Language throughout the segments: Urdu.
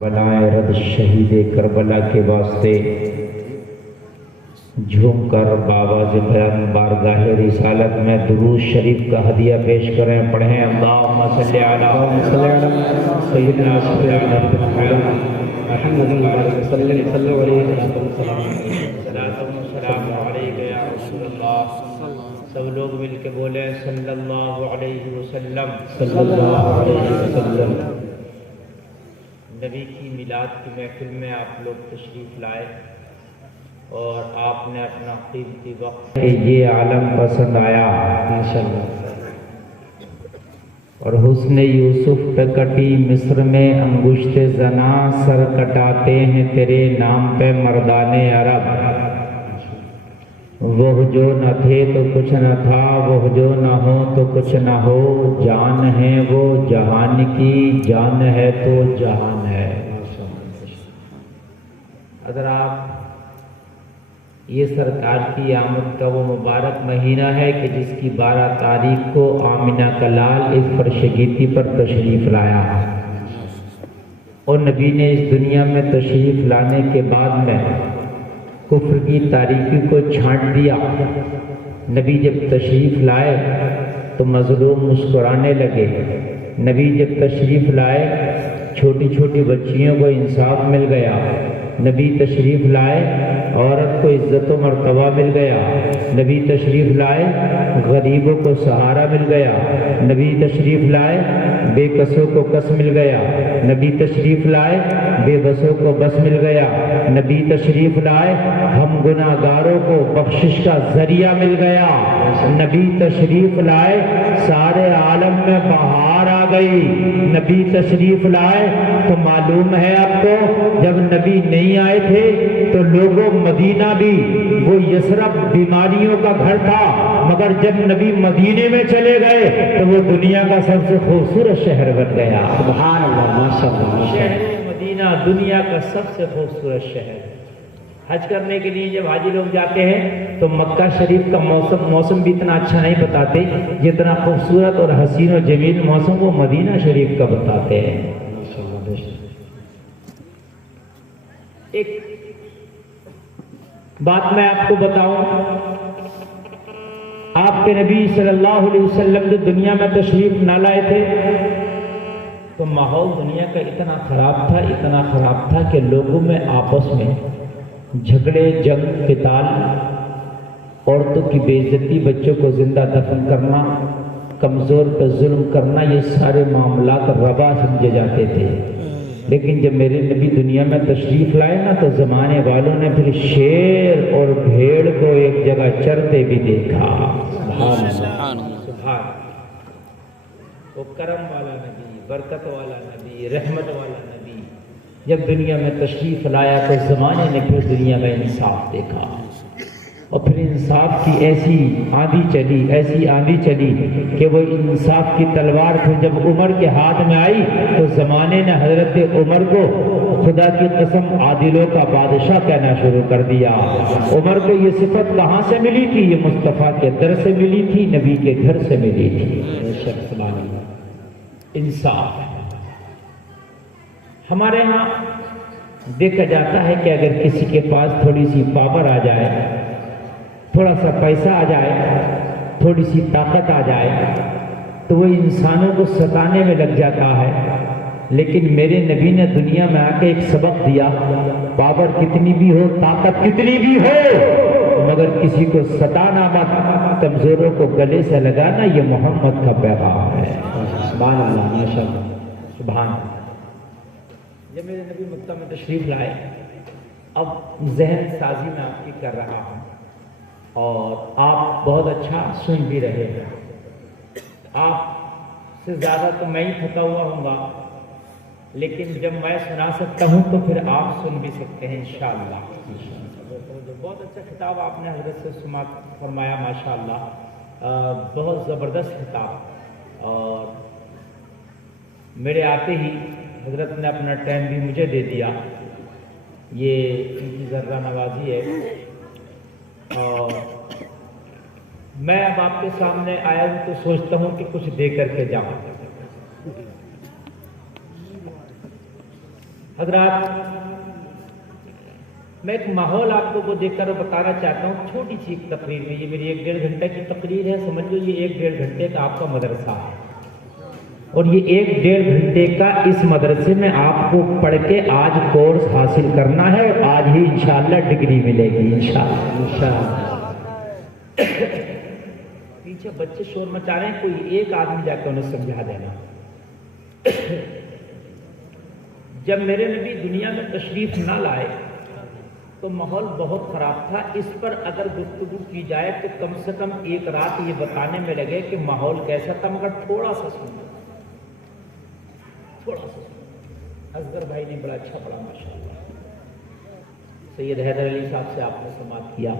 بلائے رد شہید کربلا کے واسطے جھوم کر بابا بیان بارگاہ رسالت میں درود شریف کا ہدیہ پیش کریں، پڑھیں اللہم صلی علی سیدنا محمد صلی اللہ علیہ وسلم۔ سب لوگ مل کے بولیں صلی اللہ علیہ وسلم۔ صلی اللہ علیہ وسلم۔ نبی کی میلاد کی محفل میں آپ لوگ تشریف لائے اور آپ نے اپنا قیمتی وقت یہ عالم پسند آیا ماشاءاللہ۔ اور حسن یوسف پہ کٹی مصر میں انگشت زنا، سر کٹاتے ہیں تیرے نام پہ مردان عرب۔ وہ جو نہ تھے تو کچھ نہ تھا، وہ جو نہ ہو تو کچھ نہ ہو، جان ہے وہ جہان کی، جان ہے تو جہان ہے۔ اگر آپ یہ سرکار کی آمد کا وہ مبارک مہینہ ہے کہ جس کی 12 تاریخ کو آمنہ کا لال اس فرشگیتی پر تشریف لایا، اور نبی نے اس دنیا میں تشریف لانے کے بعد میں کفر کی تاریکی کو چھانٹ دیا۔ نبی جب تشریف لائے تو مظلوم مسکرانے لگے۔ نبی جب تشریف لائے چھوٹی چھوٹی بچیوں کو انصاف مل گیا۔ نبی تشریف لائے عورت کو عزت و مرتبہ مل گیا۔ نبی تشریف لائے غریبوں کو سہارا مل گیا۔ نبی تشریف لائے بے کسوں کو کس مل گیا۔ نبی تشریف لائے بے بسوں کو بس مل گیا۔ نبی تشریف لائے ہم گناہ گاروں کو بخشش کا ذریعہ مل گیا۔ نبی تشریف لائے سارے عالم میں بہار آ گئی۔ نبی تشریف لائے تو معلوم ہے آپ کو جب نبی نہیں آئے تھے تو لوگوں مدینہ بھی وہ یثرب بیماریوں کا گھر تھا، مگر جب نبی مدینے میں چلے گئے تو وہ دنیا کا سب سے خوبصورت شہر بن گیا۔ سبحان اللہ، ماشاءاللہ۔ شہر مدینہ دنیا کا سب سے خوبصورت شہر۔ حج کرنے کے لیے جب حاجی لوگ جاتے ہیں تو مکہ شریف کا موسم بھی اتنا اچھا نہیں بتاتے جتنا خوبصورت اور حسین و جمیل موسم وہ مدینہ شریف کا بتاتے ہیں۔ ایک بات میں آپ کو بتاؤں، آپ کے نبی صلی اللہ علیہ وسلم جو دنیا میں تشریف نہ لائے تھے تو ماحول دنیا کا اتنا خراب تھا کہ لوگوں میں آپس میں جھگڑے، جنگ، قتال، عورتوں کی بے عزتی، بچوں کو زندہ دفن کرنا، کمزور پہ ظلم کرنا، یہ سارے معاملات روا سمجھے جاتے تھے۔ لیکن جب میرے نبی دنیا میں تشریف لائے نا تو زمانے والوں نے پھر شیر اور بھیڑ کو ایک جگہ چرتے بھی دیکھا۔ سبحان اللہ۔ وہ کرم والا نبی، برکت والا نبی، رحمت والا نبی جب دنیا میں تشریف لایا تو زمانے نے پھر دنیا میں انصاف دیکھا، اور پھر انصاف کی ایسی آندھی چلی کہ وہ انصاف کی تلوار پھر جب عمر کے ہاتھ میں آئی تو زمانے نے حضرت عمر کو خدا کی قسم عادلوں کا بادشاہ کہنا شروع کر دیا۔ عمر کو یہ صفت کہاں سے ملی تھی؟ یہ مصطفیٰ کے در سے ملی تھی، نبی کے گھر سے ملی تھی۔ انصاف ہمارے ہاں دیکھا جاتا ہے کہ اگر کسی کے پاس تھوڑی سی پاور آ جائے، تھوڑا سا پیسہ آ جائے، تھوڑی سی طاقت آ جائے تو وہ انسانوں کو ستانے میں لگ جاتا ہے۔ لیکن میرے نبی نے دنیا میں آ کے ایک سبق دیا، پاور کتنی بھی ہو، طاقت کتنی بھی ہو، مگر کسی کو ستانا مت، کمزوروں کو گلے سے لگانا، یہ محمد کا پیغام ہے۔ سبحان اللہ، ماشاءاللہ۔ سبحان اللہ۔ جب میرے نبی مکہ میں تشریف لائے، اب ذہن سازی میں آپ کی کر رہا ہوں اور آپ بہت اچھا سن بھی رہے ہیں۔ آپ سے زیادہ تو میں ہی تھکا ہوا ہوں گا، لیکن جب میں سنا سکتا ہوں تو پھر آپ سن بھی سکتے ہیں انشاءاللہ۔ بہت اچھا خطاب آپ نے حضرت سے سماعت فرمایا، ماشاءاللہ، بہت زبردست خطاب۔ اور میرے آتے ہی حضرت نے اپنا ٹائم بھی مجھے دے دیا، یہ ان کی ذرہ نوازی ہے۔ اور میں اب آپ کے سامنے آیا ہوں تو سوچتا ہوں کہ کچھ دے کر کے جاؤں۔ حضرات، میں ایک ماحول آپ کو وہ دیکھ کر بتانا چاہتا ہوں، چھوٹی سی ایک تقریر میں. یہ میری 1-1.5 گھنٹے کی تقریر ہے. سمجھ لو یہ 1-1.5 گھنٹے کا آپ کا مدرسہ ہے، اور یہ 1-1.5 گھنٹے کا اس مدرسے میں آپ کو پڑھ کے آج کورس حاصل کرنا ہے، اور آج ہی انشاءاللہ ڈگری ملے گی انشاءاللہ. پیچھے بچے شور مچا رہے ہیں، کوئی ایک آدمی جا کے انہیں سمجھا دینا. جب میرے نبی دنیا میں تشریف نہ لائے تو ماحول بہت خراب تھا. اس پر اگر گفتگو کی جائے تو کم سے کم ایک رات یہ بتانے میں لگے کہ ماحول کیسا تھا، مگر تھوڑا سا سنو. اصغر بھائی نے بڑا اچھا پڑھا ماشاءاللہ. سید حیدر علی صاحب سے آپ نے سماعت کیا.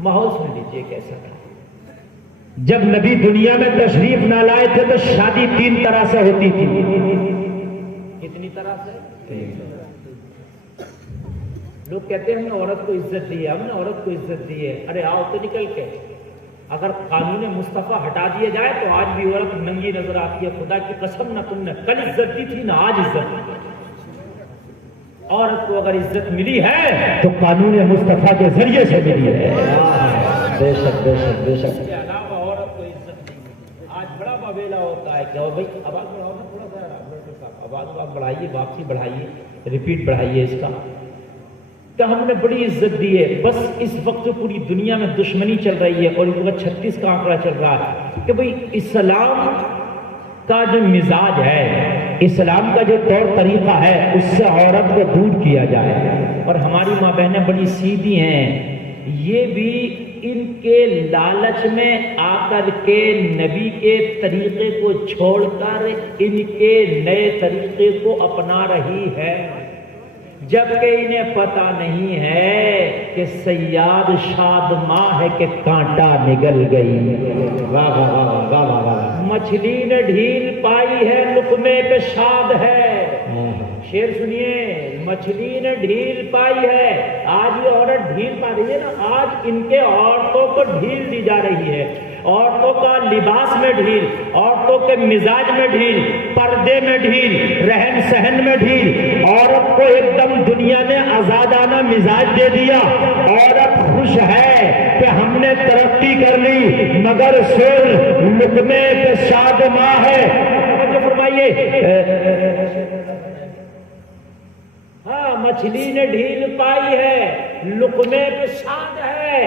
ماحول سن لیجیے کیسا تھا. جب نبی دنیا میں تشریف نہ لائے تھے تو شادی 3 طرح سے ہوتی تھی. کتنی طرح سے؟ لوگ کہتے ہیں ہم نے عورت کو عزت دی ہے، ہم نے عورت کو عزت دی ہے. ارے آؤ تو نکل کے. اگر قانون مصطفیٰ ہٹا دیا جائے تو آج بھی عورت ننگی نظر آتی ہے. خدا کی قسم، نہ تم نے کل عزت دی تھی نہ آج عزت دی. عورت کو اگر عزت ملی ہے تو قانون مصطفیٰ کے ذریعے سے ملی ہے. بے شک بے شک بے شک. اس کے علاوہ عورت کو عزت نہیں ملی. آج بڑا بابیلا ہوتا ہے کہ بھائی آواز بڑھاؤ نا تھوڑا سا، آواز بڑھائیے، واپسی بڑھائیے، ریپیٹ بڑھائیے اس کا. کہ ہم نے بڑی عزت دی ہے. بس اس وقت جو پوری دنیا میں دشمنی چل رہی ہے اور اس وقت 36 کا آنکڑا چل رہا ہے کہ بھئی اسلام کا جو مزاج ہے، اسلام کا جو طور طریقہ ہے، اس سے عورت کو دور کیا جائے. اور ہماری ماں بہنیں بڑی سیدھی ہیں، یہ بھی ان کے لالچ میں آ کر کے نبی کے طریقے کو چھوڑ کر ان کے نئے طریقے کو اپنا رہی ہے، جبکہ انہیں پتہ نہیں ہے کہ صیاد شاد ماں ہے کہ کانٹا نگل گئی. واہ واہ واہ واہ واہ واہ. مچھلی نے ڈھیل پائی ہے، لقمے پہ شاد ہے. شعر سنیے، مچھلی نے ڈھیل پائی ہے. آج یہ عورت ڈھیل پا رہی ہے نا، آج ان کے عورتوں کو ڈھیل دی جا رہی ہے. عورتوں کا لباس میں ڈھیل، عورتوں کے مزاج میں ڈھیل، پردے میں ڈھیل، رہن سہن میں ڈھیل. عورت کو ایک دم دنیا نے آزادانہ مزاج دے دیا. عورت خوش ہے کہ ہم نے ترقی کر لی، مگر سر لقمے پہ شاد ماں ہے. فرمائیے، ہاں مچھلی نے ڈھیل پائی ہے، لقمے پہ شاد ہے.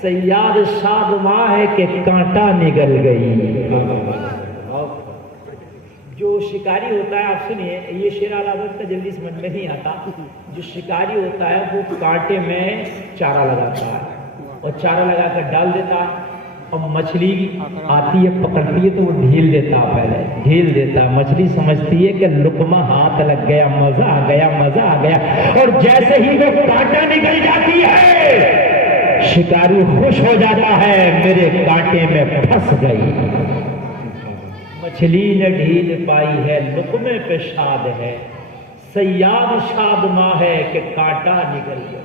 صیاد شاد ماں ہے کہ کانٹا نگل گئی. جو شکاری ہوتا ہے، آپ سنیے یہ شعر علامت کا جلدی سمجھ میں نہیں آتا. جو شکاری ہوتا ہے وہ کانٹے میں چارہ لگاتا ہے اور چارہ لگا کر ڈال دیتا ہے، اور مچھلی آتی ہے پکڑتی ہے تو وہ ڈھیل دیتا ہے، پہلے ڈھیل دیتا ہے. مچھلی سمجھتی ہے کہ لقمہ ہاتھ لگ گیا، مزہ آ گیا، مزہ آ گیا. اور جیسے ہی وہ کانٹا نکل جاتی ہے شکاری خوش ہو جاتا ہے، میرے کانٹے میں پھنس گئی. مچھلی نے ڈھیل پائی ہے، لقمے پہ شاد ہے. صیاد شاد ماں ہے کہ کانٹا نکل گیا.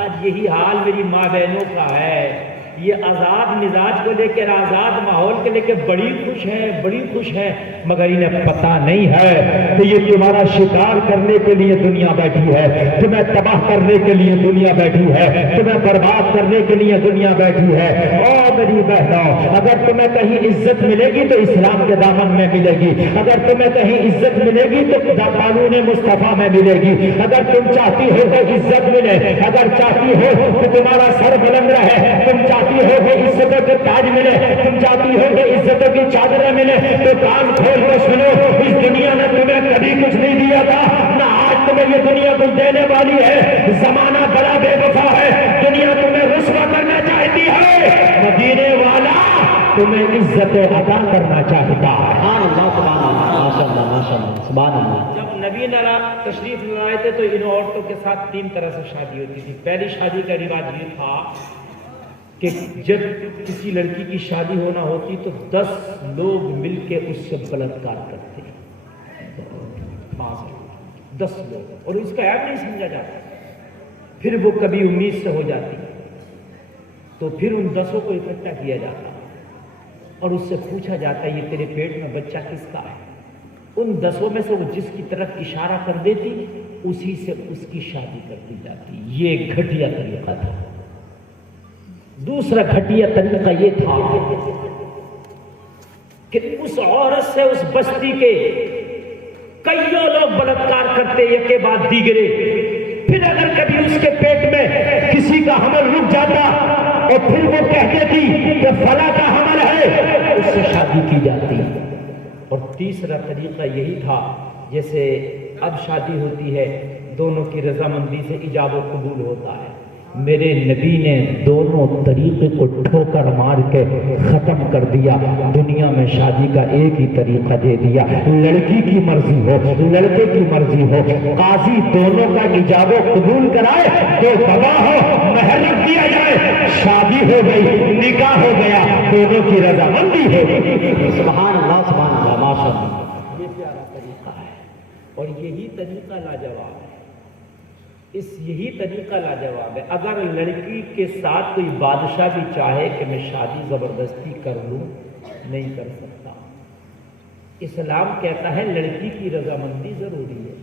آج یہی حال میری ماں بہنوں کا ہے. یہ آزاد مزاج کو لے کر، آزاد ماحول کو لے کے بڑی خوش ہے، بڑی خوش ہے، مگر انہیں پتہ نہیں ہے کہ یہ تمہارا شکار کرنے کے لیے دنیا بیٹھی ہے، تمہیں تباہ کرنے کے لیے دنیا بیٹھی ہے، تمہیں برباد کرنے کے لیے دنیا بیٹھی ہے. اور میری بہنوں، اگر تمہیں کہیں عزت ملے گی تو اسلام کے دامن میں ملے گی. اگر تمہیں کہیں عزت ملے گی تو قانون مصطفیٰ میں ملے گی. اگر تم چاہتی ہو کہ عزت ملے، اگر چاہتی ہو کہ تمہارا سر بلند رہے، تم چاہتی ہو کہ عزتوں کے تاج ملے، تم چاہتی ہو کہ عزتوں کی چادریں ملے، تو کان کھول کر سنو، اس دنیا نے تمہیں کبھی کچھ نہیں دیا تھا، نہ آج تمہیں یہ دنیا کچھ دینے والی ہے. زمانہ بڑا بے وفا ہے، دنیا تمہیں رسوا کرنا چاہتی ہے، مدینے والا تمہیں عزت عطا کرنا چاہتا ہے. سبحان اللہ سبحان اللہ. ماشاء اللہ ماشاء اللہ سبحان اللہ. جب نبی تشریف لائے تھے تو ان عورتوں کے ساتھ 3 طرح سے شادی ہوتی تھی. پہلی شادی کا رواج یہ تھا کہ جب کسی لڑکی کی شادی ہونا ہوتی تو 10 لوگ مل کے اس سے بلاత్కాر کرتے. 10 لوگ، اور اس کا عیب نہیں سمجھا جاتا. پھر وہ کبھی امید سے ہو جاتی تو پھر ان 10 کو اکٹھا کیا جاتا اور اس سے پوچھا جاتا یہ تیرے پیٹ میں بچہ کس کا ہے؟ ان 10 میں سے وہ جس کی طرف اشارہ کر دیتی اسی سے اس کی شادی کر دی جاتی. یہ گھٹیا طریقہ تھا. دوسرا گھٹیا طریقہ یہ تھا کہ اس عورت سے اس بستی کے کئیوں لوگ بلاత్کار کرتے ایک کے بعد دیگرے. پھر اگر کبھی اس کے پیٹ میں کسی کا حمل رک جاتا اور پھر وہ کہتے تھی کہ فلاں کا حمل ہے، اس سے شادی کی جاتی. اور تیسرا طریقہ یہی تھا جیسے اب شادی ہوتی ہے دونوں کی رضامندی سے ایجاب و قبول ہوتا ہے. میرے نبی نے دونوں طریقے کو ٹھوکر مار کے ختم کر دیا. دنیا میں شادی کا ایک ہی طریقہ دے دیا، لڑکی کی مرضی ہو لڑکے کی مرضی ہو، قاضی دونوں کا ایجاب و قبول کرائے، دو گواہ ہو، مہر رکھ دیا جائے، شادی ہو گئی، نکاح ہو گیا، دونوں کی رضامندی ہو گئی. سبحان اللہ سبحان اللہ ماشاء اللہ. یہ پیارا طریقہ ہے اور یہی طریقہ لاجواب ہے. یہی طریقہ لاجواب ہے. اگر لڑکی کے ساتھ کوئی بادشاہ بھی چاہے کہ میں شادی زبردستی کر لوں، نہیں کر سکتا. اسلام کہتا ہے لڑکی کی رضامندی ضروری ہے.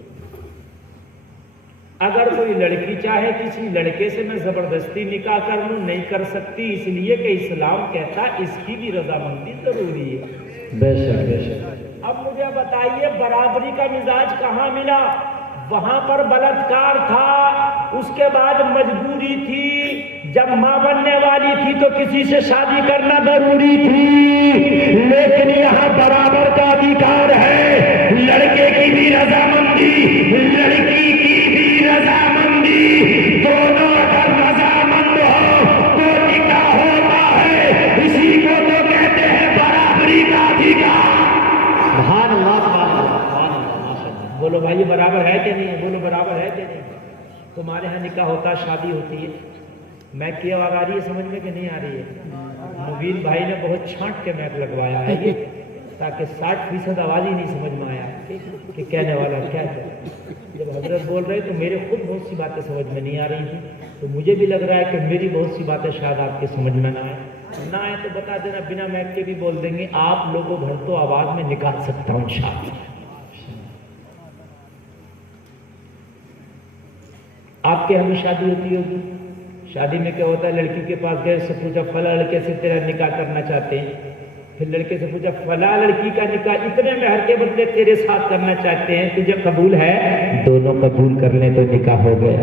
اگر کوئی لڑکی چاہے کسی لڑکے سے میں زبردستی نکاح کر لوں، نہیں کر سکتی، اس لیے کہ اسلام کہتا ہے اس کی بھی رضامندی ضروری ہے. بے شک بے شک. اب مجھے بتائیے برابری کا مزاج کہاں ملا؟ وہاں پر بلاత్کار تھا، اس کے بعد مجبوری تھی. جب ماں بننے والی تھی تو کسی سے شادی کرنا ضروری تھی، لیکن یہاں برابر کا ادھیکار ہے. لڑکے کی بھی رضامندی، لڑکی کی بھی رضامندی، دونوں اگر رضامند ہو تو نکاح ہوتا ہے. اسی کو تو کہتے ہیں برابری کا ادھیکار. سبحان اللہ سبحان اللہ سبحان اللہ ماشاء اللہ. بولو بھائی برابر ہے کہ نہیں ہے؟ بولو برابر ہے کہ نہیں؟ تمہارے ہاں نکاح ہوتا ہے، شادی ہوتی ہے، میں کی آواز آ رہی ہے سمجھ میں کہ نہیں آ رہی ہے؟ مبین بھائی نے بہت چھانٹ کے میک لگوایا ہے یہ، تاکہ 60% آواز ہی نہیں سمجھ میں آیا کہ کہنے والا کیا ہے. جب حضرت بول رہے تو میرے خود بہت سی باتیں سمجھ میں نہیں آ رہی تھی، تو مجھے بھی لگ رہا ہے کہ میری بہت سی باتیں شاید آپ کے سمجھ میں نہ آئے تو بتا دینا، بنا میک کے بھی بول دیں گے. آپ لوگوں بھر تو آواز میں نکال سکتا ہوں انشاءاللہ. آپ کے ہمیں شادی ہوتی ہوگی، شادی میں کیا ہوتا ہے؟ لڑکی کے پاس گئے، سے پوچھا فلاں لڑکے سے تیرا نکاح کرنا چاہتے ہیں. پھر لڑکے سے پوچھا فلاں لڑکی کا نکاح اتنے مہر کے بدلے تیرے ساتھ کرنا چاہتے ہیں، تجھے قبول ہے؟ دونوں قبول کر لیں تو نکاح ہو گیا.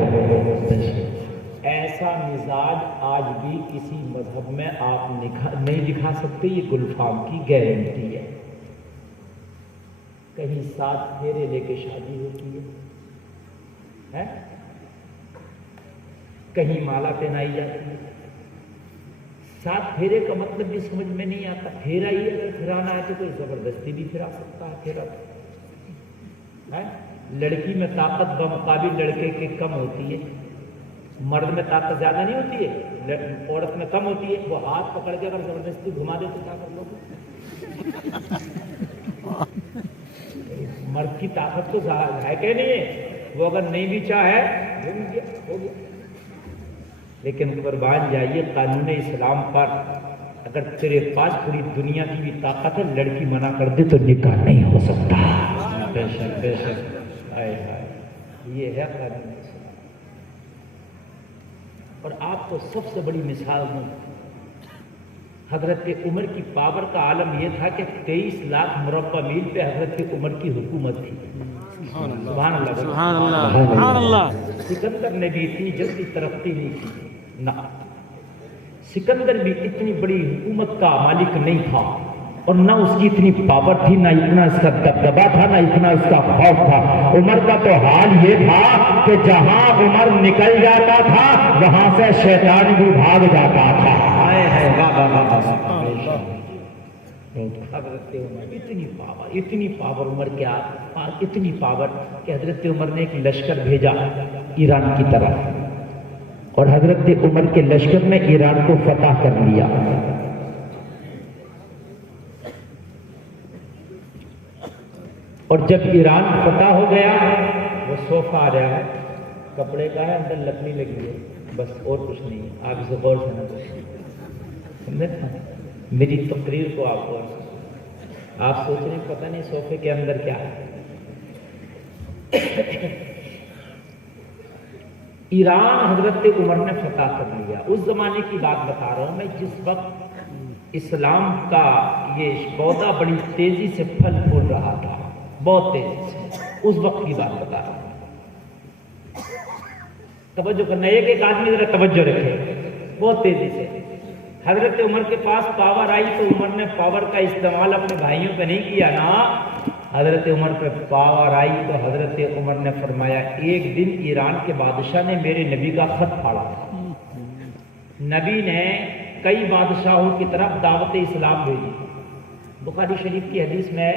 ایسا مزاج آج بھی کسی مذہب میں آپ نہیں دکھا سکتے. یہ گلفام کی گارنٹی ہے. کہیں 7 پھیرے لے کے شادی ہوتی ہے، کہیں مالا پہنائی جاتی ہے. 7 پھیرے کا مطلب بھی سمجھ میں نہیں آتا. پھیرا ہی اگر پھرانا ہے تو کوئی زبردستی بھی پھرا سکتا ہے. پھیرا لڑکی میں طاقت بمقابل لڑکے کے کم ہوتی ہے. مرد میں طاقت زیادہ نہیں ہوتی ہے، عورت میں کم ہوتی ہے. وہ ہاتھ پکڑ کے اگر زبردستی گھما دے تو کیا کر لو گے؟ مرد کی طاقت تو ہے کہ نہیں ہے، وہ اگر نہیں بھی چاہے ہو گیا. لیکن قربان جائیے قانون اسلام پر اگر تیرے پاس پوری دنیا کی بھی طاقت ہے، لڑکی منع کر دے تو نکاح نہیں ہو سکتا. بے شک بے شک. ہائے ہائے، یہ ہے قانون اسلام. اور آپ کو سب سے بڑی مثال دوں، حضرت عمر کی پاور کا عالم یہ تھا کہ 23 لاکھ مربع میل پہ حضرت عمر کی حکومت تھی. سبحان اللہ سبحان اللہ سبحان اللہ. سکندر نے بھی اتنی جلدی ترقی نہیں کی، نہ سکندر بھی اتنی بڑی حکومت کا مالک نہیں تھا، اور نہ اس کی اتنی پاور تھی، نہ اتنا اس کا دبدبا تھا، نہ اتنا اس کا خوف تھا. عمر کا تو حال یہ تھا کہ جہاں عمر نکل جاتا تھا وہاں سے شیطان بھی بھاگ جاتا تھا. حضرت عمر اتنی پاور عمر کے پاس اتنی پاور کہ حضرت عمر نے ایک لشکر بھیجا ایران کی طرف، اور حضرت عمر کے لشکر نے ایران کو فتح کر لیا. اور جب ایران فتح ہو گیا، وہ صوفہ آ رہا ہے، کپڑے کا ہے، اندر لکڑی لگی ہے، بس اور کچھ نہیں ہے. آپ اسے غور سے نہ سمجھیں، میری تقریر کو آپ غور سے. آپ سوچ رہے ہیں پتہ نہیں صوفے کے اندر کیا ہے. ایران حضرت عمر نے فتح کر لیا. اس زمانے کی بات بتا رہا ہوں میں جس وقت اسلام کا یہ پودا بڑی تیزی سے پھل پھول رہا تھا, بہت تیزی سے, اس وقت کی بات بتا رہا ہوں. توجہ کرنا, ایک آدمی ذرا توجہ رکھے. بہت تیزی سے حضرت عمر کے پاس پاور آئی تو عمر نے پاور کا استعمال اپنے بھائیوں پہ نہیں کیا نا. حضرت عمر پہ پاور آئی تو حضرت عمر نے فرمایا ایک دن ایران کے بادشاہ نے میرے نبی کا خط پھاڑا. نبی نے کئی بادشاہوں کی طرف دعوت اسلام بھیجی. بخاری شریف کی حدیث میں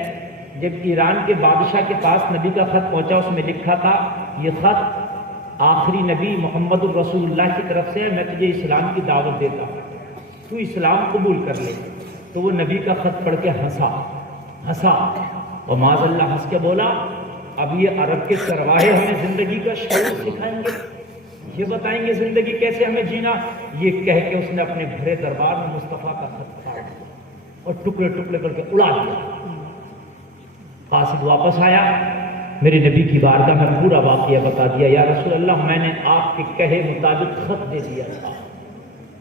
جب ایران کے بادشاہ کے پاس نبی کا خط پہنچا اس میں لکھا تھا یہ خط آخری نبی محمد الرسول اللہ کی طرف سے میں تجھے اسلام کی دعوت دیتا ہوں, تو اسلام قبول کر لے. تو وہ نبی کا خط پڑھ کے ہنسا اور معاذ اللہ ہنس کے بولا اب یہ عرب کے چرواہے ہمیں زندگی کا شعور سکھائیں گے, یہ بتائیں گے زندگی کیسے ہمیں جینا. یہ کہہ کے اس نے اپنے بھرے دربار میں مصطفیٰ کا خط پھاڑ دیا اور ٹکڑے ٹکڑے کر کے اڑا دیا. قاصد واپس آیا, میرے نبی کی بارگاہ میں پورا واقعہ بتا دیا. یا رسول اللہ میں نے آپ کے کہے مطابق خط دے دیا تھا,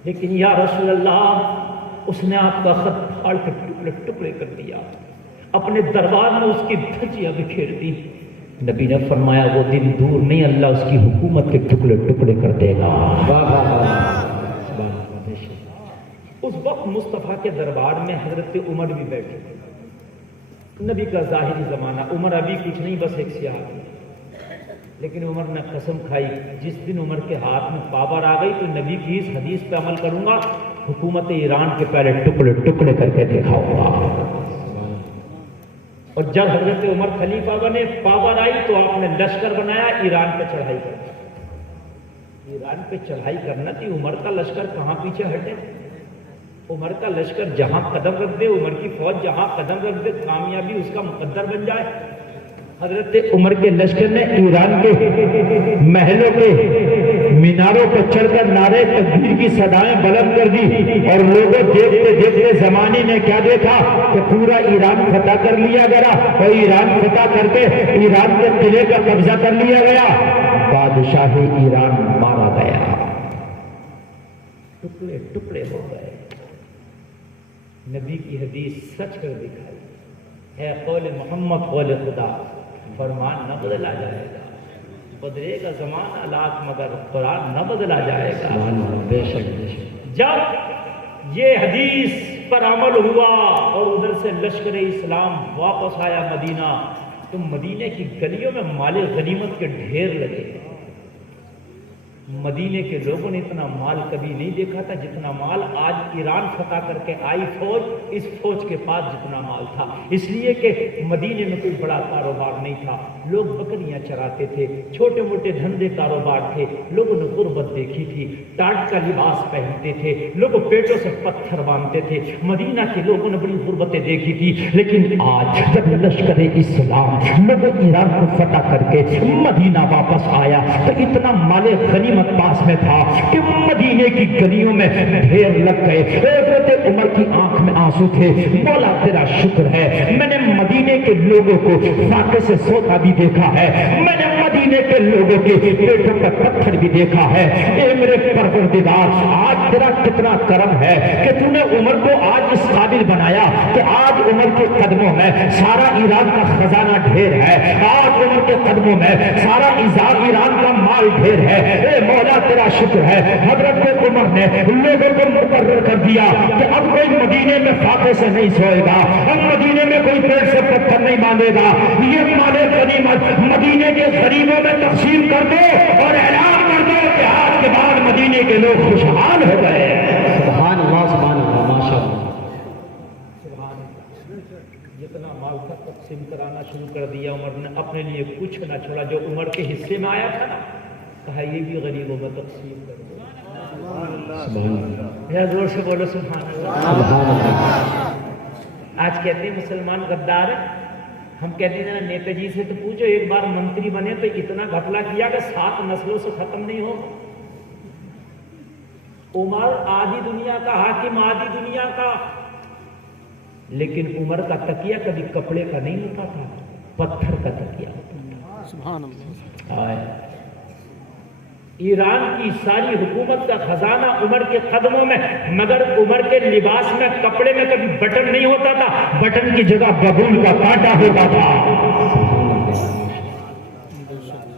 لیکن یا رسول اللہ اس نے آپ کا خط پھاڑ کے ٹکڑے ٹکڑے کر دیا, اپنے دربار میں اس کی دھجیاں بکھیر دی. نبی نے فرمایا وہ دن دور نہیں, اللہ اس کی حکومت کے ٹکڑے ٹکڑے کر دے گا. اس وقت مصطفیٰ کے دربار میں حضرت عمر بھی بیٹھے تھے. نبی کا ظاہری زمانہ, عمر ابھی کچھ نہیں بس ایک سیاح تھی. لیکن عمر نے قسم کھائی جس دن عمر کے ہاتھ میں پاور آ گئی تو نبی کی اس حدیث پہ عمل کروں گا, حکومت ایران کے پہلے ٹکڑے ٹکڑے کر کے دکھاؤں گا. اور جب حضرت عمر خلیفہ بنے پاور آئی تو آپ نے لشکر بنایا ایران پہ چڑھائی کرنا. ایران پہ چڑھائی کرنا تھی, عمر کا لشکر کہاں پیچھے ہٹے. عمر کا لشکر جہاں قدم رکھ دے, عمر کی فوج جہاں قدم رکھ دے کامیابی اس کا مقدر بن جائے. حضرت عمر کے لشکر نے ایران کے محلوں کے میناروں پر چڑھ کر نعرے تکبیر کی صدائیں بلند کر دی اور لوگوں دیکھتے دیکھتے زمانے نے کیا دیکھا کہ پورا ایران فتح کر لیا گیا اور ایران فتح کر کے ایران کے قلعے کا قبضہ کر لیا گیا. بادشاہ ایران مارا گیا, ٹکڑے ٹکڑے ہو گئے. نبی کی حدیث سچ کر دکھائی ہے, قول محمد قول خدا, فرمان نہ بدلا جائے گا, بدلے گا زمانہ لاکھ مگر قرآن نہ بدلا جائے گا. بے شک بے شک. جب یہ حدیث پر عمل ہوا اور ادھر سے لشکر اسلام واپس آیا مدینہ تو مدینے کی گلیوں میں مال غنیمت کے ڈھیر لگے. مدینے کے لوگوں نے اتنا مال کبھی نہیں دیکھا تھا جتنا مال آج ایران فتح کر کے آئی فوج, اس فوج کے پاس جتنا مال تھا. اس لیے کہ مدینے میں کوئی بڑا کاروبار نہیں تھا, لوگ بکریاں چراتے تھے, چھوٹے موٹے دھندے کاروبار تھے, لوگوں نے غربت دیکھی تھی, ٹاٹ کا لباس پہنتے تھے, لوگ پیٹوں سے پتھر باندھتے تھے. مدینہ کے لوگوں نے بڑی غربتیں دیکھی تھی. لیکن آج جب لشکر اسلام لوگ ایران کو فتح کر کے مدینہ واپس آیا تو اتنا مال غنیمت پاس میں تھا کہ مدینے کی گلیوں میں ڈھیر لگ گئے. حضرت عمر کی آنکھ میں آنسو تھے. مولا تیرا شکر ہے میں نے مدینے کے لوگوں کو فاقے سے سوتا بھی دیکھا ہے, میں نے مدینے کے لوگوں کے پیٹوں پر پتھر بھی دیکھا ہے. اے میرے پروردگار, آج تیرا کتنا کرم ہے کہ تو نے عمر کو آج اس قابل بنایا کہ آج عمر کے قدموں میں سارا ایران کا خزانہ ڈھیر ہے, آج عمر کے قدموں میں سارا ایران کا مال ڈھیر ہے. اے مولا تیرا شکر ہے. حضرت عمر نے لوگوں کو مقرر کر دیا کہ اب کوئی مدینے میں فاقے سے نہیں سوئے گا, اب مدینے میں کوئی پیڑ سے پتھر نہیں باندھے گا. یہ مال غنیمت مدینے کے غریبوں میں تقسیم کر دو اور اعلان کر دو کہ آج کے بعد مدینے کے لوگ خوشحال ہو گئے. سبحان اللہ سبحان اللہ ماشاء اللہ. جتنا مال تھا تقسیم کرانا شروع کر دیا. عمر نے اپنے لیے کچھ نہ چھوڑا, جو عمر کے حصے میں آیا تھا نا کہا یہ بھی غریبوں میں تقسیم کر دو. سبحان اللہ. زور سے بولو سبحان اللہ. سبحان اللہ. آج کہتے ہیں مسلمان غدار ہے. ہم کہتے ہیں نا نیتا جی سے تو پوچھو, ایک بار منتری بنے تو اتنا گھپلا کیا کہ 7 نسلوں سے ختم نہیں ہو. عمر آدھی دنیا کا حاکم, آدھی دنیا کا لیکن عمر کا تکیہ کبھی کپڑے کا نہیں ہوتا تھا، پتھر کا تکیہ ہوتا تھا۔ سبحان اللہ۔ ایران کی ساری حکومت کا خزانہ عمر کے قدموں میں، مگر عمر کے لباس میں، کپڑے میں کبھی بٹن نہیں ہوتا تھا، بٹن کی جگہ ببول کا کانٹا ہوتا تھا۔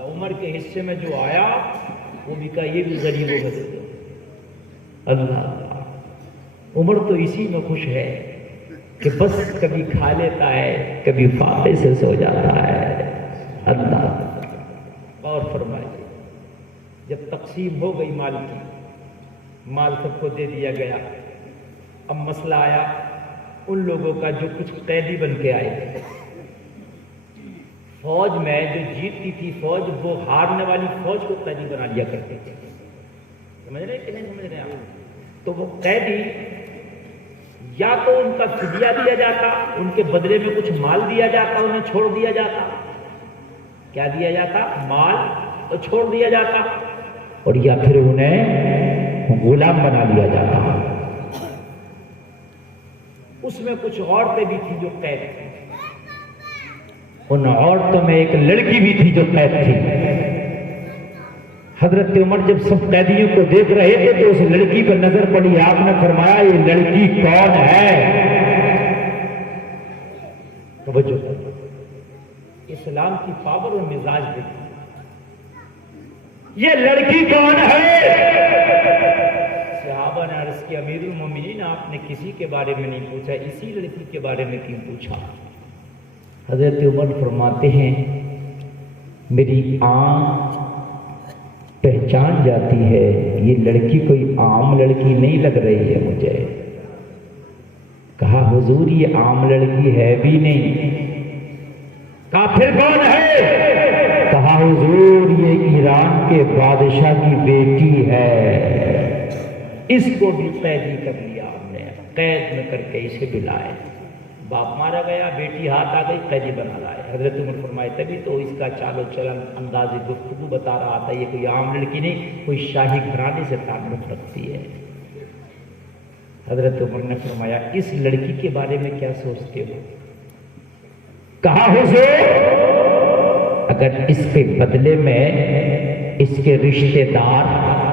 عمر کے حصے میں جو آیا وہ بھی کہا یہ بھی غریبوں میں دے دو۔ اللہ، عمر تو اسی میں خوش ہے کہ بس کبھی کھا لیتا ہے، کبھی فاتح سے سو جاتا ہے۔ اللہ، اور فرمائیے جب تقسیم ہو گئی مال کی، مال سب کو دے دیا گیا، اب مسئلہ آیا ان لوگوں کا جو کچھ قیدی بن کے آئے تھے۔ فوج میں جو جیتتی تھی فوج، وہ ہارنے والی فوج کو قیدی بنا لیا کرتے تھے۔ سمجھ رہے کہ نہیں سمجھ رہے آپ؟ تو وہ قیدی یا تو ان کا فدیہ دیا جاتا، ان کے بدلے میں کچھ مال دیا جاتا، انہیں چھوڑ دیا جاتا۔ کیا دیا جاتا؟ مال، تو چھوڑ دیا جاتا، اور یا پھر انہیں غلام بنا لیا جاتا۔ اس میں کچھ عورتیں بھی تھیں جو قید تھیں، ان عورتوں میں ایک لڑکی بھی تھی جو قید تھی۔ حضرت عمر جب سب قیدیوں کو دیکھ رہے تھے تو اس لڑکی پر نظر پڑی، آپ نے فرمایا یہ لڑکی کون ہے؟ توجہ کرو، اسلام کی پاور اور مزاج دیکھیں، یہ لڑکی کون ہے؟ صحابہ نے عرض کیا امیر المومنین آپ نے کسی کے بارے میں نہیں پوچھا، اسی لڑکی کے بارے میں کیوں پوچھا؟ حضرت عمر فرماتے ہیں میری آنکھ پہچان جاتی ہے یہ لڑکی کوئی عام لڑکی نہیں لگ رہی ہے مجھے۔ کہا حضور یہ عام لڑکی ہے بھی نہیں۔ کہا پھر کون ہے؟ کہا حضور یہ ایران کے بادشاہ کی بیٹی ہے۔ اس کو بھی قیدی کر لیا ہم نے، قید میں کر کے اسے بلائے۔ باپ مارا گیا، بیٹی ہاتھ آ گئی، قیدی بنا لائے۔ حضرت عمر فرمائے تبھی تو اس کا چال و چلن، انداز گفتگو بتا رہا تھا یہ کوئی عام لڑکی نہیں، کوئی شاہی گھرانے سے تعلق رکھتی ہے۔ حضرت عمر نے فرمایا اس لڑکی کے بارے میں کیا سوچتے ہو؟ کہا حضور اگر اس کے بدلے میں اس کے رشتے دار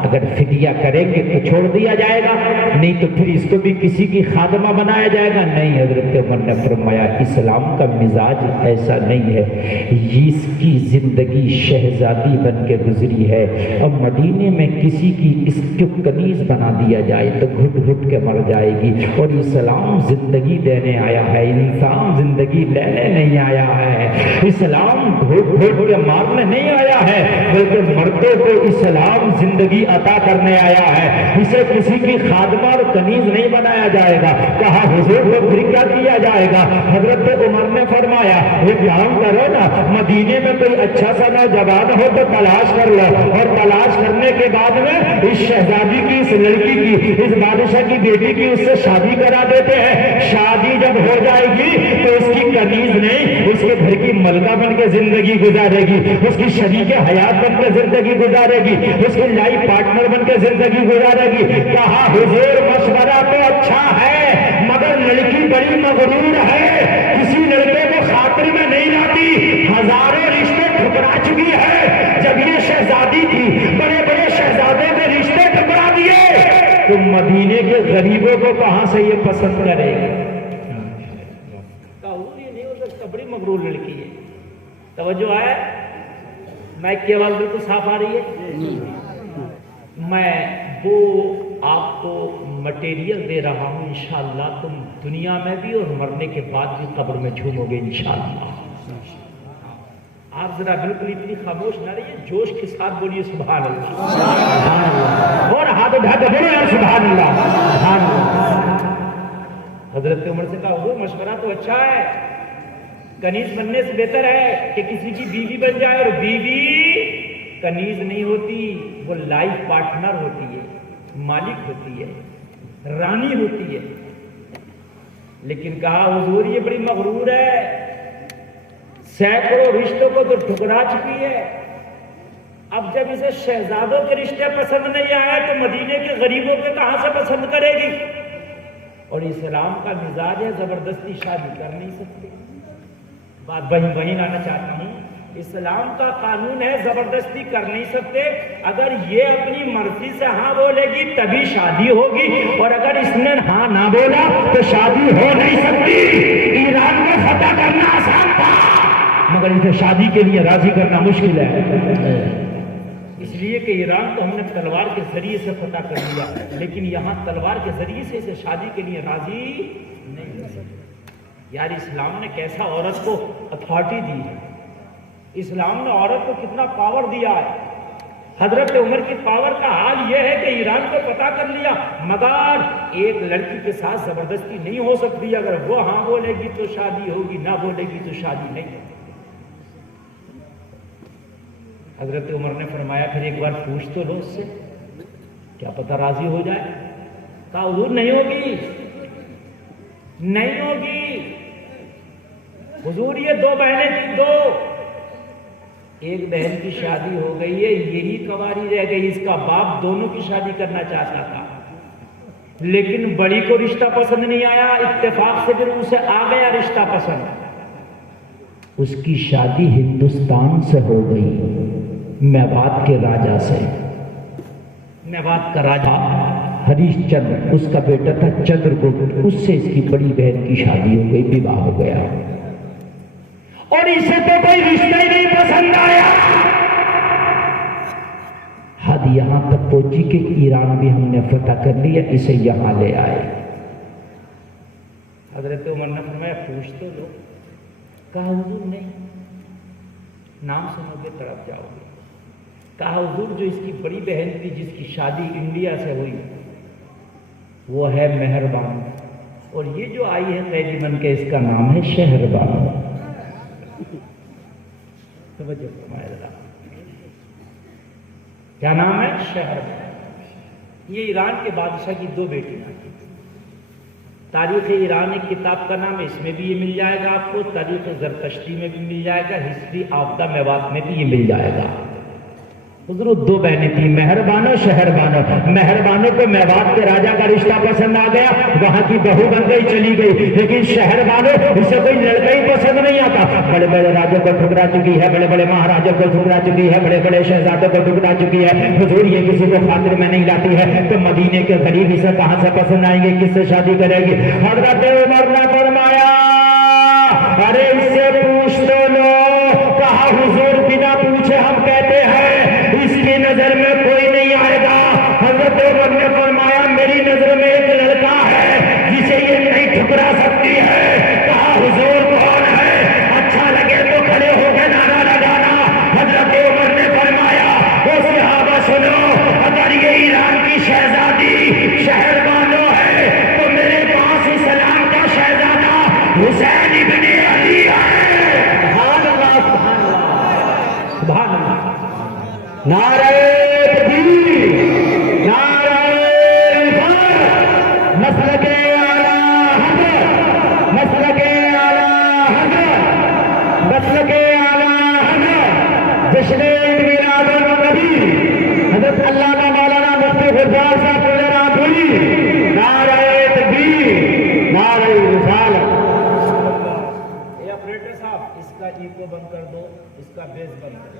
اگر فدیہ کریں گے تو چھوڑ دیا جائے گا، نہیں تو پھر اس کو بھی کسی کی خادمہ بنایا جائے گا۔ نہیں، حضرت عمر نے فرمایا اسلام کا مزاج ایسا نہیں ہے، اس کی زندگی شہزادی بن کے گزری ہے، اب مدینے میں کسی کی اس کو کنیز بنا دیا جائے تو گھٹ گھٹ کے مر جائے گی، اور اسلام زندگی دینے آیا ہے، انسان زندگی لینے نہیں آیا ہے، اسلام گھٹ گھٹ کے مارنے نہیں آیا ہے، بلکہ مردوں کو اسلام زندگی عطا کرنے آیا ہے، اسے کسی کی خادمہ اور کنیز نہیں بنایا جائے گا۔ کہا حضور کو پھر کیا کیا جائے گا؟ حضرت عمر نے فرمایا یہ کام کرو نا، مدینے میں کوئی اچھا سا نوجوان ہو تو تلاش کر لو، اور تلاش کرنے کے بعد میں اس شہزادی کی، اس لڑکی کی، اس بادشاہ کی بیٹی کی اس سے شادی کرا دیتے ہیں۔ شادی جب ہو جائے گی تو اس کی کنیز نہیں، اس کے گھر کی ملکہ بن کے زندگی گزارے گی، اس کی شریک حیات بن کے زندگی گزارے گی، اس کی لائف پارٹنر بن کے زندگی گزارے گی۔ کہا حضور مشورہ تو اچھا ہے مگر لڑکی بڑی مغرور ہے، کسی لڑکے کو خاطر میں نہیں لاتی، ہزاروں رشتے ٹھکرا چکی ہے۔ جب یہ شہزادی تھی بڑے بڑے شہزادے میں رشتے ٹھکرا دیے تو مدینے کے غریبوں کو کہاں سے یہ پسند کرے گا؟ یہ نہیں ہو سکتا، بڑی مغرور لڑکی ہے۔ توجہ ہے، مائک کی آواز بالکل صاف آ رہی ہے؟ میں وہ آپ کو مٹیریل دے رہا ہوں، انشاءاللہ تم دنیا میں بھی اور مرنے کے بعد بھی قبر میں جھومو گے انشاءاللہ۔ آپ ذرا بالکل اتنی خاموش نہ رہیے، جوش کے ساتھ بولیے سبحان اللہ، اور ہاتھ اٹھا کے بولو یار سبحان اللہ، سبحان اللہ۔ حضرت عمر سے کہا وہ مشورہ تو اچھا ہے، کنیز بننے سے بہتر ہے کہ کسی کی بیوی بن جائے، اور بیوی کنیز نہیں ہوتی، وہ لائف پارٹنر ہوتی ہے، مالک ہوتی ہے، رانی ہوتی ہے۔ لیکن کہا حضور یہ بڑی مغرور ہے، سینکڑوں رشتوں کو تو ٹھکرا چکی ہے، اب جب اسے شہزادوں کے رشتے پسند نہیں آئے تو مدینے کے غریبوں کے کہاں سے پسند کرے گی؟ اور اسلام کا مزاج ہے زبردستی شادی کر نہیں سکتے. بات وہیں لانا چاہتا ہوں. اسلام کا قانون ہے زبردستی کر نہیں سکتے. اگر یہ اپنی مرضی سے ہاں بولے گی تبھی شادی ہوگی، اور اگر اس نے ہاں نہ بولا تو شادی ہو نہیں سکتی. ایران میں فتح کرنا آسان تھا مگر اسے شادی کے لیے راضی کرنا مشکل ہے. اس لیے کہ ایران تو ہم نے تلوار کے ذریعے سے فتح کر لیا، لیکن یہاں تلوار کے ذریعے سے اسے شادی کے لیے راضی نہیں کر سکتے. یار اسلام نے کیسا عورت کو اتھارٹی دی ہے. اسلام نے عورت کو کتنا پاور دیا ہے. حضرت عمر کی پاور کا حال یہ ہے کہ ایران کو پتہ کر لیا، مگر ایک لڑکی کے ساتھ زبردستی نہیں ہو سکتی. اگر وہ ہاں بولے گی تو شادی ہوگی، نہ بولے گی تو شادی نہیں ہوگی. حضرت عمر نے فرمایا پھر ایک بار پوچھ تو لو اس سے، کیا پتہ راضی ہو جائے. کہا حضور نہیں ہوگی، نہیں ہوگی. حضور یہ دو بہنیں تھیں، دو، ایک بہن کی شادی ہو گئی ہے، یہی کنواری رہ گئی. اس کا باپ دونوں کی شادی کرنا چاہتا تھا، لیکن بڑی کو رشتہ پسند نہیں آیا. اتفاق سے پھر اسے آ گیا رشتہ پسند. اس کی شادی ہندوستان سے ہو گئی، میوات کے راجا سے. میوات کا راجا ہریش چندر، اس کا بیٹا تھا چندر گپت، اس سے اس کی بڑی بہن کی شادی ہو گئی، بیواہ ہو گیا. اور اسے تو کوئی رشتہ ہی نہیں پسند آیا. حد یہاں تک پہنچی کہ ایران بھی ہم نے فتح کر لیا، اسے یہاں لے آئے. حضرت عمر نے فرمایا پوچھ تو لو. کہا حضور نہیں، نام سنو گے تڑپ جاؤ گے. کہا حضور جو اس کی بڑی بہن تھی جس کی شادی انڈیا سے ہوئی وہ ہے مہربان، اور یہ جو آئی ہے قیدی بن کے اس کا نام ہے شہربانو. توجہ فرمائے ذرا، کیا نام ہے؟ شہربانو. یہ ایران کے بادشاہ کی دو بیٹیاں تھیں. تاریخ ایران ایک کتاب کا نام ہے، اس میں بھی یہ مل جائے گا آپ کو. تاریخ زرتشتی میں بھی مل جائے گا، ہسٹری آف دا میوات میں بھی یہ مل جائے گا. حضور دو بہنیں تھیں، مہربانو شہربانو. مہربانو کو میوات کے راجا کا رشتہ پسند آ گیا، وہاں کی بہو بن گئی، چلی گئی. لیکن شہربانو اسے کوئی لڑکا ہی پسند نہیں آتا. بڑے بڑے راجوں کو ٹھکرا چکی ہے، بڑے بڑے مہاراجوں کو ٹھکرا چکی ہے، بڑے بڑے شہزادوں کو ٹھکرا چکی ہے. حضور یہ کسی کو خاطر میں نہیں لاتی ہے، تو مدینے کے غریب اسے کہاں سے پسند آئیں گے، کس سے شادی کرے گی. حضرت عمر نے فرمایا ارے اس سے پوچھ تو لو. کہا حضور بنا پوچھے ہم کہتے ہیں اس کی نظر میں کوئی نہیں آئے گا. حضرت عمر نے فرمایا میری نظر میں ایک لڑکا ہے جسے یہ نہیں ٹھکرا سکتی ہے. کہا حضور کون ہے؟ اچھا لگے تو کھڑے ہو کے نعرہ لگانا. حضرت عمر نے فرمایا وہ صحابہ سنو، اگر یہ ایران کی شہزادی شہربانو ہے تو میرے پاس اسلام کا شہزادہ حسین ابن علی ہے. سبحان اللہ، سبحان اللہ، سبحان اللہ. نعرہ تکبیر، نعرہ رسالت، مسلک اعلیٰ حضرت، مسلک اعلیٰ حضرت، مسلک اعلیٰ حضرت، جشن عید میلاد النبی حضرت علامہ مولانا مفتی غفار صاحب پوری. نعرہ تکبیر، نعرہ رسالت. اے آپریٹر صاحب اس کا ایکو بند کر دو، اس کا بیس بند کر دو.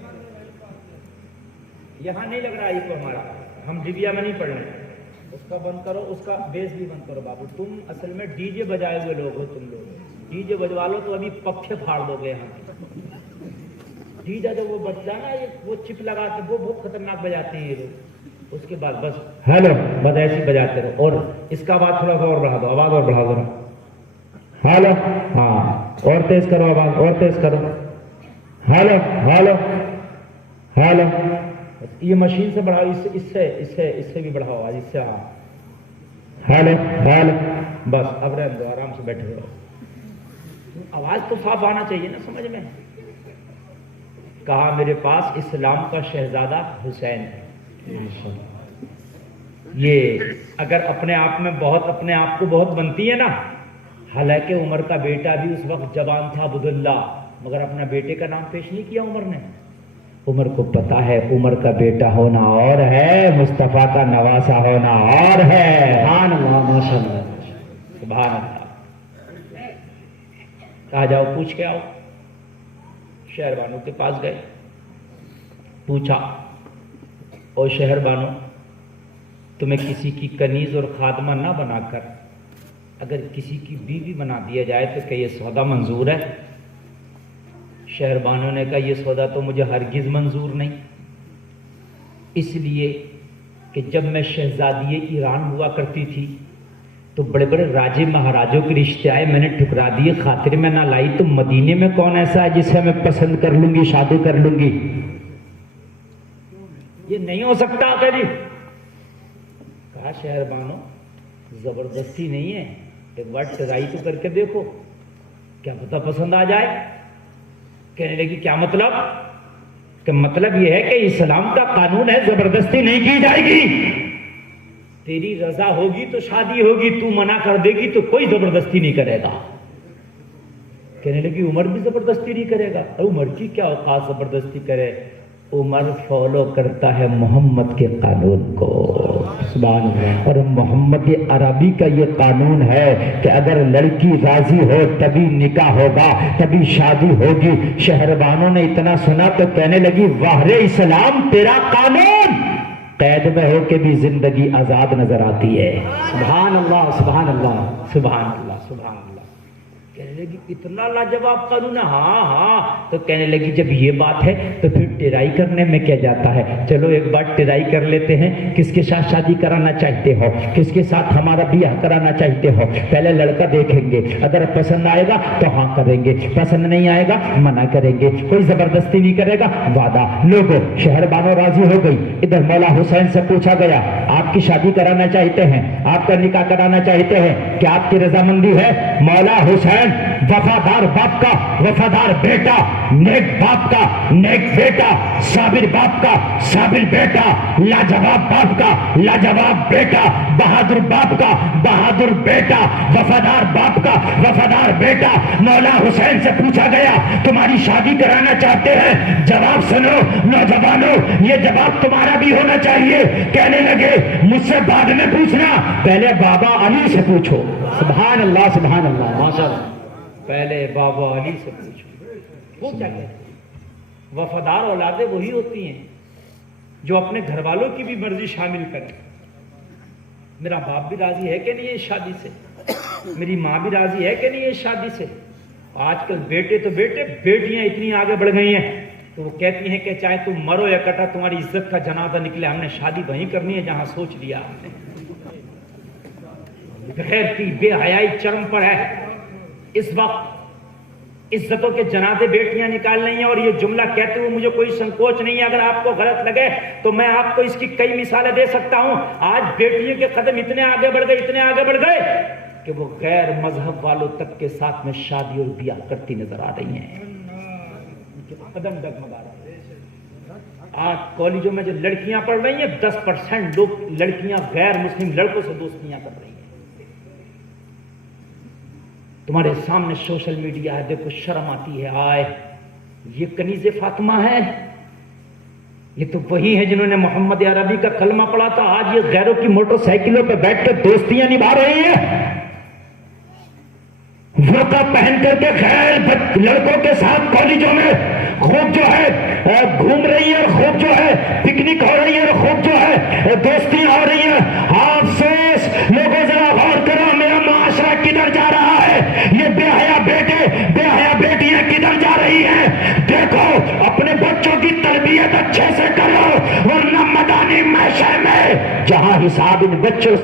یہاں نہیں لگ رہا ایکو ہمارا، ہم ڈبیا میں نہیں پڑھ رہے ہیں. اس کا بند کرو، اس کا بیس بھی بند کرو. بابو تم اصل میں ڈی جے بجائے ہوئے لوگ ہو. تم لوگ ڈی جے بجوا لو تو ابھی پکھے پھاڑ دو گے. یہاں ڈی جے جو وہ بجتا ہے نا، وہ چپ لگا کے وہ بہت خطرناک بجاتے ہیں یہ لوگ. اس کے بعد بس ہیلو بس ایسے بجاتے رہو. اور اس کا آواز تھوڑا سا اور بڑھا دو، آواز اور بڑھا دو. ہیلو، ہاں اور تیز کرو آواز، اور تیز کرو. Hello hello hello. یہ مشین سے بڑھاؤ، اس سے بھی بڑھاؤ آج، اس سے. ہاں ہیلو ہیلو. بس اب رہنے دو، آرام سے بیٹھے رہو. آواز تو صاف آنا چاہیے نا سمجھ میں. کہا میرے پاس اسلام کا شہزادہ حسین ہے. یہ اگر اپنے آپ میں بہت اپنے آپ کو بہت بنتی ہے نا. حالانکہ عمر کا بیٹا بھی اس وقت جوان تھا عبداللہ، مگر اپنا بیٹے کا نام پیش نہیں کیا عمر نے. عمر کو پتا ہے عمر کا بیٹا ہونا اور ہے، مصطفیٰ کا نواسا ہونا اور ہے. سبحان اللہ، ماشاء اللہ. سبحان اللہ. کہا جاؤ پوچھ کے آؤ. شہر بانوں کے پاس گئے, پوچھا او شہر بانو, تمہیں کسی کی کنیز اور خادمہ نہ بنا کر اگر کسی کی بیوی بنا دیا جائے تو کہ یہ سودا منظور ہے؟ شہر بانوں نے کہا یہ سودا تو مجھے ہرگز منظور نہیں, اس لیے کہ جب میں شہزادی ایران ہوا کرتی تھی تو بڑے بڑے راجے مہاراجوں کے رشتے آئے, میں نے ٹھکرا دیے, خاطر میں نہ لائی. تو مدینے میں کون ایسا ہے جسے میں پسند کر لوں گی, شادی کر لوں گی؟ یہ نہیں ہو سکتا. کہا شہر بانو زبردستی نہیں ہے, ایک بار ٹرائی تو کر کے دیکھو, کیا پتہ پسند آ جائے. کہنے لگی کیا مطلب؟ کہ مطلب یہ ہے کہ اسلام کا قانون ہے زبردستی نہیں کی جائے گی, تیری رضا ہوگی تو شادی ہوگی, تو منع کر دے گی تو کوئی زبردستی نہیں کرے گا. کہنے لگی عمر بھی زبردستی نہیں کرے گا. عمر کی کیا اوقات زبردستی کرے, عمر فالو کرتا ہے محمد کے قانون کو. سبحان اللہ. اور محمد عربی کا یہ قانون ہے کہ اگر لڑکی راضی ہو تبھی نکاح ہوگا, تبھی شادی ہوگی. شہربانوں نے اتنا سنا تو کہنے لگی واہ رے اسلام, تیرا قانون قید میں ہو کے بھی زندگی آزاد نظر آتی ہے. سبحان اللہ سبحان اللہ. سبحان اللہ سبحان اللہ. کہنے لگی اتنا لاجواب قانون ہے؟ ہاں ہاں. تو کہنے لگی جب یہ بات ہے تو پھر ٹرائی کرنے میں کیا جاتا ہے, چلو ایک بار ٹرائی کر لیتے ہیں. کس کے ساتھ شادی کرانا چاہتے ہو, کس کے ساتھ ہمارا بیاہ کرانا چاہتے ہو؟ پہلے لڑکا دیکھیں گے, اگر پسند آئے گا تو ہاں کریں گے, پسند نہیں آئے گا منع کریں گے, کوئی زبردستی نہیں کرے گا, وعدہ. لوگوں شہر بانو راضی ہو گئی. ادھر مولا حسین سے پوچھا گیا آپ کی شادی کرانا چاہتے ہیں, آپ کا نکاح کرانا چاہتے ہیں, کیا آپ کی رضامندی ہے؟ مولا حسین وفادار باپ کا وفادار بیٹا, نیک باپ کا نیک بیٹا, صابر باپ کا صابر بیٹا, لاجواب باپ کا لاجواب بیٹا, بہادر باپ کا بہادر بیٹا, وفادار باپ کا وفادار بیٹا. مولا حسین سے پوچھا گیا تمہاری شادی کرانا چاہتے ہیں؟ جواب سنو نوجوانوں, یہ جواب تمہارا بھی ہونا چاہیے. کہنے لگے مجھ سے بعد میں پوچھنا, پہلے بابا علی سے پوچھو. سبحان اللہ سبحان اللہ. ماشاء اللہ. پہلے بابا علی سے پوچھو. وہ کیا کہتے ہیں؟ وفادار اولادیں وہی ہوتی ہیں جو اپنے گھر والوں کی بھی مرضی شامل کریں. میرا باپ بھی راضی ہے کہ نہیں اس شادی سے, میری ماں بھی راضی ہے کہ نہیں اس شادی سے. آج کل بیٹے تو بیٹے, بیٹیاں اتنی آگے بڑھ گئی ہیں تو وہ کہتی ہیں کہ چاہے تم مرو یا کٹا تمہاری عزت کا جنازہ نکلے, ہم نے شادی وہیں کرنی ہے جہاں سوچ لیا ہم نے. غیرتی بے حیائی چرم پر ہے اس وقت. عزتوں کے جنازے بیٹیاں نکال رہی ہیں, اور یہ جملہ کہتے ہوئے مجھے کوئی سنکوچ نہیں ہے, اگر آپ کو غلط لگے تو میں آپ کو اس کی کئی مثالیں دے سکتا ہوں. آج بیٹیوں کے قدم اتنے آگے بڑھ گئے اتنے آگے بڑھ گئے کہ وہ غیر مذہب والوں تک کے ساتھ میں شادی اور بیاہ کرتی نظر آ رہی ہیں. قدم ڈگمگا رہے ہیں. آج کالجوں میں جو لڑکیاں پڑھ رہی ہیں 10% لوگ لڑکیاں غیر مسلم لڑکوں سے دوستیاں کر رہی ہیں. تمہارے سامنے سوشل میڈیا ہے, دیکھو شرم آتی ہے. آئے یہ کنیز فاطمہ ہے, یہ تو وہی ہے جنہوں نے محمد عربی کا کلمہ پڑھا تھا. آج یہ غیروں کی موٹر سائیکلوں پہ بیٹھ کر دوستیاں نبھا رہی ہیں, برقع پہن کر کے غیر لڑکوں کے ساتھ کالجوں میں خوب جو ہے گھوم رہی ہے, خوب جو ہے پکنک ہو رہی ہے, خوب جو ہے دوستیاں ہو رہی ہیں. افسوس لوگوں ذرا غور کرو, میرا معاشرہ کدھر جا رہا ہے؟ یہ بے حیا بیٹے بے حیا بیٹیاں کدھر جا رہی ہیں؟ دیکھو اپنے بچوں کی تربیت اچھے سے کرو, ورنہ مدانی محشر میں جہاں حساب ان بچوں